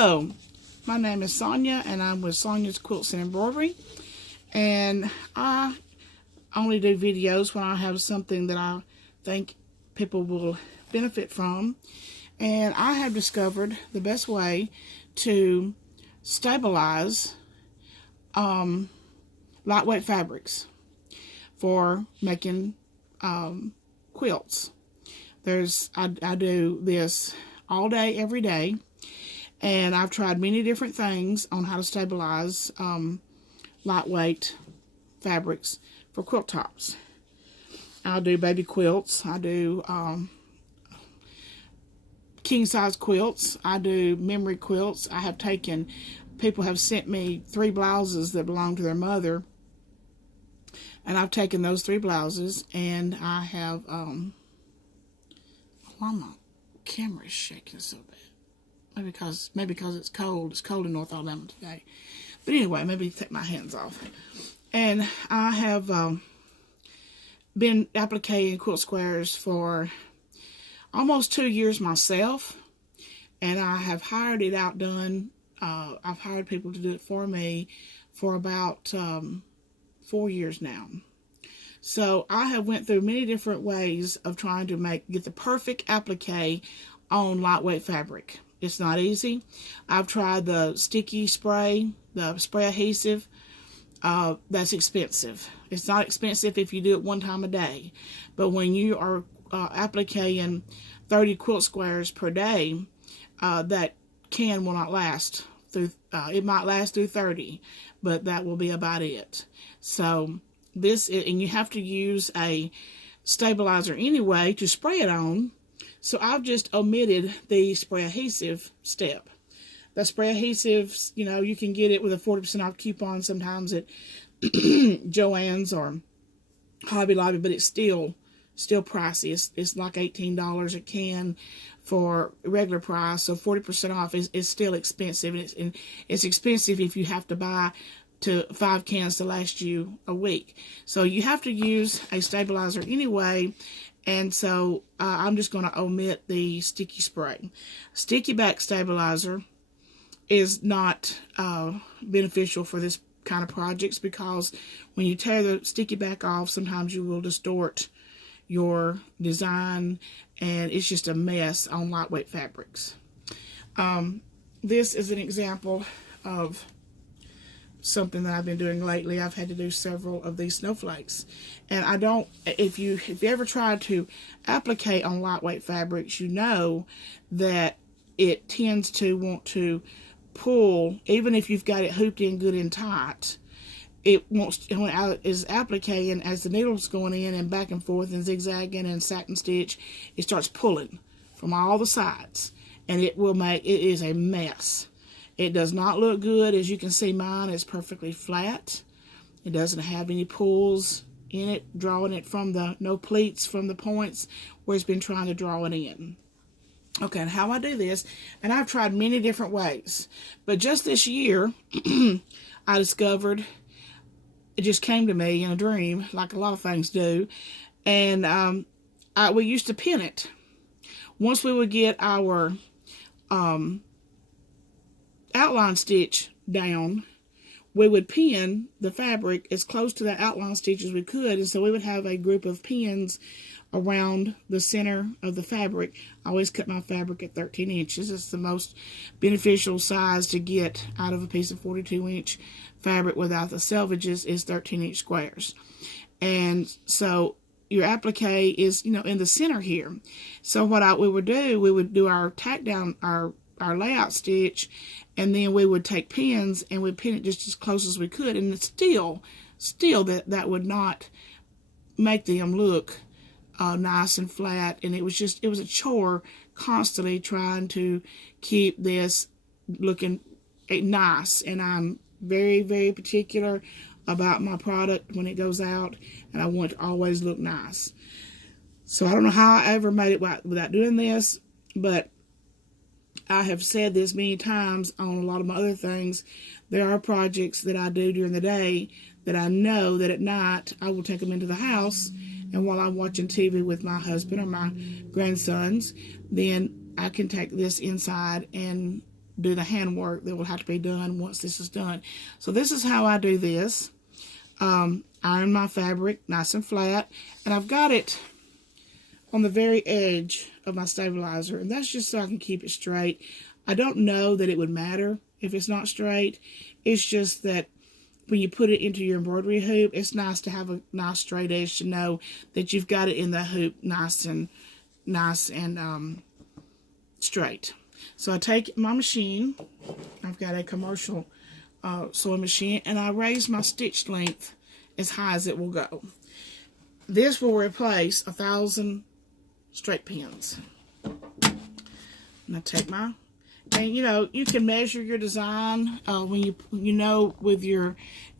Hello, my name is Sonya, and I'm with Sonya's Quilts and Embroidery, and I only do videos when I have something that I think people will benefit from. And I have discovered the best way to stabilize lightweight fabrics for making quilts. I do this all day, every day, and I've tried many different things on how to stabilize lightweight fabrics for quilt tops. I do baby quilts. I do king size quilts. I do memory quilts. People have sent me 3 blouses that belong to their mother, and I've taken those 3 blouses and I have why my camera is shaking so bad? Maybe because it's cold. It's cold in North Alabama today. But anyway, maybe take my hands off. And I have been appliquing quilt squares for almost 2 years myself, and I have hired it outdone. I've hired people to do it for me for about 4 years now. So I have went through many different ways of trying to get the perfect applique on lightweight fabric. It's not easy. I've tried the sticky spray, the spray adhesive. That's expensive. It's not expensive if you do it one time a day. But when you are appliquing 30 quilt squares per day, that can will not last through, it might last through 30, but that will be about it. So and you have to use a stabilizer anyway to spray it on. So I've just omitted the spray adhesive step. The spray adhesives, you can get it with a 40% off coupon sometimes at Joann's or Hobby Lobby, but it's still pricey. It's like $18 a can for regular price, so 40% off is still expensive, and it's expensive if you have to buy 5 cans to last you a week. So you have to use a stabilizer anyway, and so I'm just going to omit the sticky spray. Sticky back stabilizer is not beneficial for this kind of projects, because when you tear the sticky back off, sometimes you will distort your design, and it's just a mess on lightweight fabrics. This is an example of something that I've been doing lately. I've had to do several of these snowflakes, and if you ever try to applique on lightweight fabrics, you know that it tends to want to pull. Even if you've got it hooped in good and tight, it wants, when it is appliquing, as the needle's going in and back and forth and zigzagging and satin stitch, it starts pulling from all the sides, and it is a mess. It does not look good. As you can see, mine is perfectly flat. It doesn't have any pulls in it, drawing it from no pleats from the points where it's been trying to draw it in. Okay, and how I do this, and I've tried many different ways, but just this year, I discovered, it just came to me in a dream, like a lot of things do, and we used to pin it. Once we would get our outline stitch down, we would pin the fabric as close to the outline stitch as we could, and so we would have a group of pins around the center of the fabric. I always cut my fabric at 13 inches. It's the most beneficial size to get out of a piece of 42-inch fabric without the selvages is 13-inch squares. And so your applique is, in the center here. So what we would do our tack down, our layout stitch, and then we would take pins and we'd pin it just as close as we could, and it's still that would not make them look nice and flat, and it was a chore constantly trying to keep this looking nice. And I'm very, very particular about my product when it goes out, and I want it to always look nice. So I don't know how I ever made it without doing this, but I have said this many times on a lot of my other things. There are projects that I do during the day that I know that at night I will take them into the house, and while I'm watching TV with my husband or my grandsons, then I can take this inside and do the handwork that will have to be done once this is done. So this is how I do this. Iron my fabric nice and flat, and I've got it on the very edge of my stabilizer, and that's just so I can keep it straight. I don't know that it would matter if it's not straight. It's just that when you put it into your embroidery hoop, it's nice to have a nice straight edge to know that you've got it in the hoop nice and straight. So I take my machine. I've got a commercial sewing machine, and I raise my stitch length as high as it will go. This will replace 1,000 straight pins. And I take my, and you know, you can measure your design when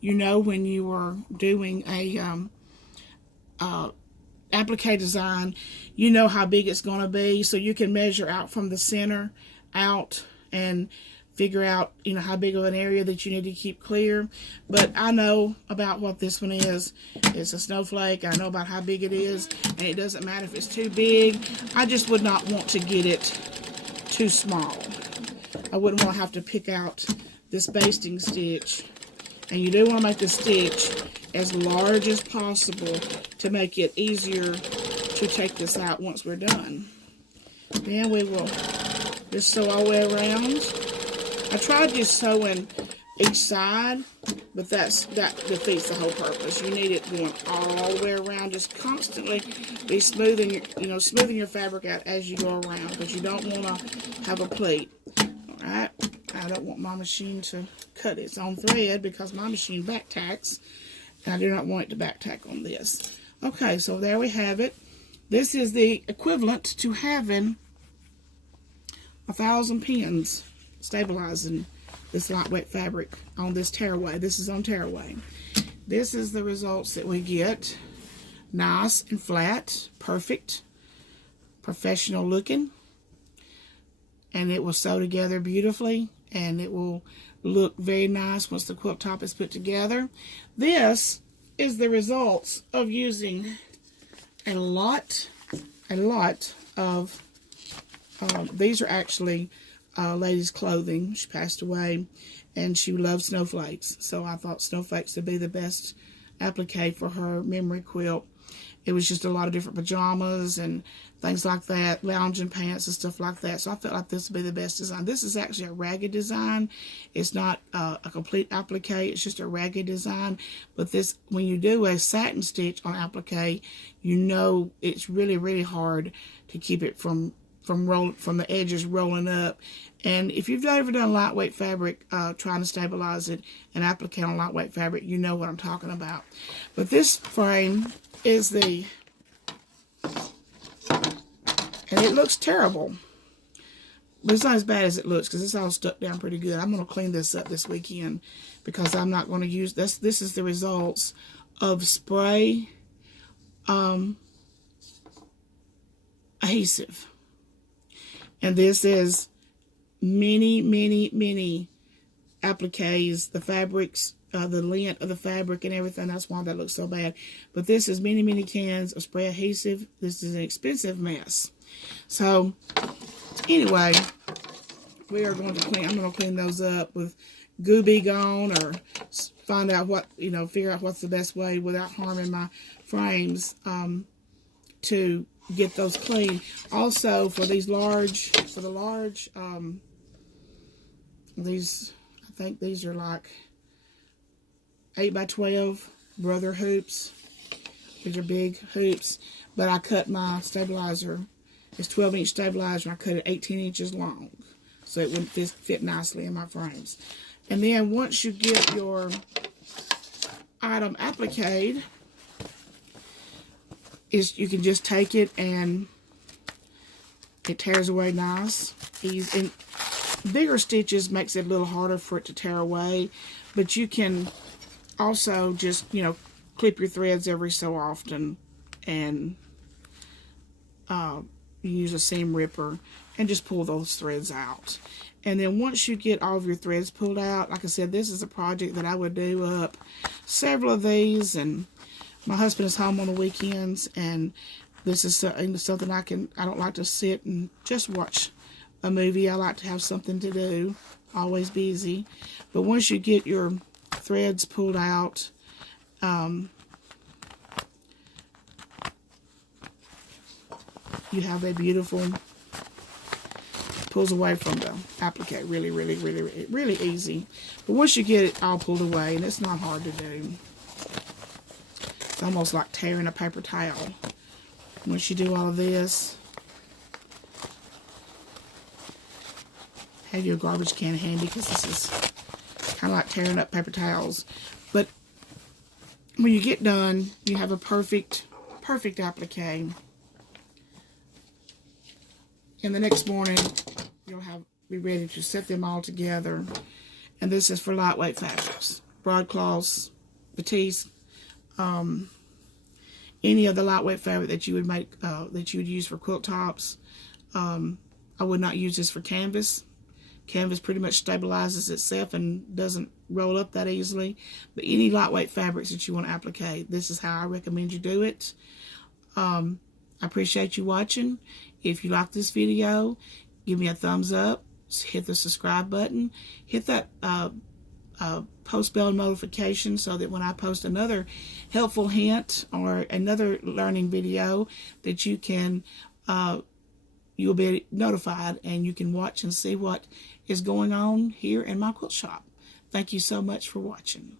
when you are doing a applique design, you know how big it's going to be, so you can measure out from the center out and figure out, you know, how big of an area that you need to keep clear. But I know about what this one is. It's a snowflake. I know about how big it is, and it doesn't matter if it's too big. I just would not want to get it too small. I wouldn't want to have to pick out this basting stitch, and you do want to make the stitch as large as possible to make it easier to take this out once we're done. Then we will just sew all the way around. I tried just sewing each side, but that defeats the whole purpose. You need it going all the way around. Just constantly be smoothing your fabric out as you go around, because you don't want to have a pleat. All right, I don't want my machine to cut its own thread because my machine back tacks, and I do not want it to back tack on this. Okay, so there we have it. This is the equivalent to having 1,000 pins stabilizing this lightweight fabric on this tearaway. This is on tearaway. This is the results that we get. Nice and flat, perfect, professional looking, and it will sew together beautifully, and it will look very nice once the quilt top is put together. This is the results of using a lot of these are actually lady's clothing. She passed away, and she loved snowflakes, so I thought snowflakes would be the best applique for her memory quilt. It was just a lot of different pajamas and things like that, lounging pants and stuff like that, so I felt like this would be the best design. This is actually a ragged design. It's not a complete applique, it's just a ragged design. But this, when you do a satin stitch on applique, you know it's really, really hard to keep it from the edges rolling up. And if you've ever done lightweight fabric, trying to stabilize it and applique on lightweight fabric, you know what I'm talking about. But this frame is and it looks terrible, but it's not as bad as it looks because it's all stuck down pretty good. I'm going to clean this up this weekend because I'm not going to use this. This is the results of spray adhesive. And this is many appliques, the fabrics, the length of the fabric and everything. That's why that looks so bad. But this is many cans of spray adhesive. This is an expensive mess. So anyway, we are going to clean. I'm going to clean those up with Gooby Gone, or find out what, figure out what's the best way without harming my frames to get those clean. Also, for these large, these, I think these are like 8x12 brother hoops. These are big hoops, but I cut my stabilizer. It's 12-inch stabilizer, and I cut it 18 inches long, so it would fit nicely in my frames. And then once you get your item appliqued, you can just take it and it tears away nice. And bigger stitches makes it a little harder for it to tear away, but you can also just, clip your threads every so often, and you use a seam ripper and just pull those threads out. And then once you get all of your threads pulled out, like I said, this is a project that I would do up several of these, and my husband is home on the weekends, and this is something I don't like to sit and just watch a movie. I like to have something to do. Always busy. But once you get your threads pulled out, you have a beautiful, pulls away from the applique. Really, really, really, really easy. But once you get it all pulled away, and it's not hard to do. It's almost like tearing a paper towel. Once you do all of this, have your garbage can handy, because this is kind of like tearing up paper towels. But when you get done, you have a perfect applique. And the next morning, you'll be ready to set them all together. And this is for lightweight fabrics, broadcloths, batiste, any of the lightweight fabric that you would make, that you would use for quilt tops. I would not use this for canvas. Canvas pretty much stabilizes itself and doesn't roll up that easily. But any lightweight fabrics that you want to applique, this is how I recommend you do it. I appreciate you watching. If you like this video, give me a thumbs up. Hit the subscribe button. Hit that post bell notification so that when I post another helpful hint or another learning video, that you can you'll be notified and you can watch and see what is going on here in my quilt shop. Thank you so much for watching.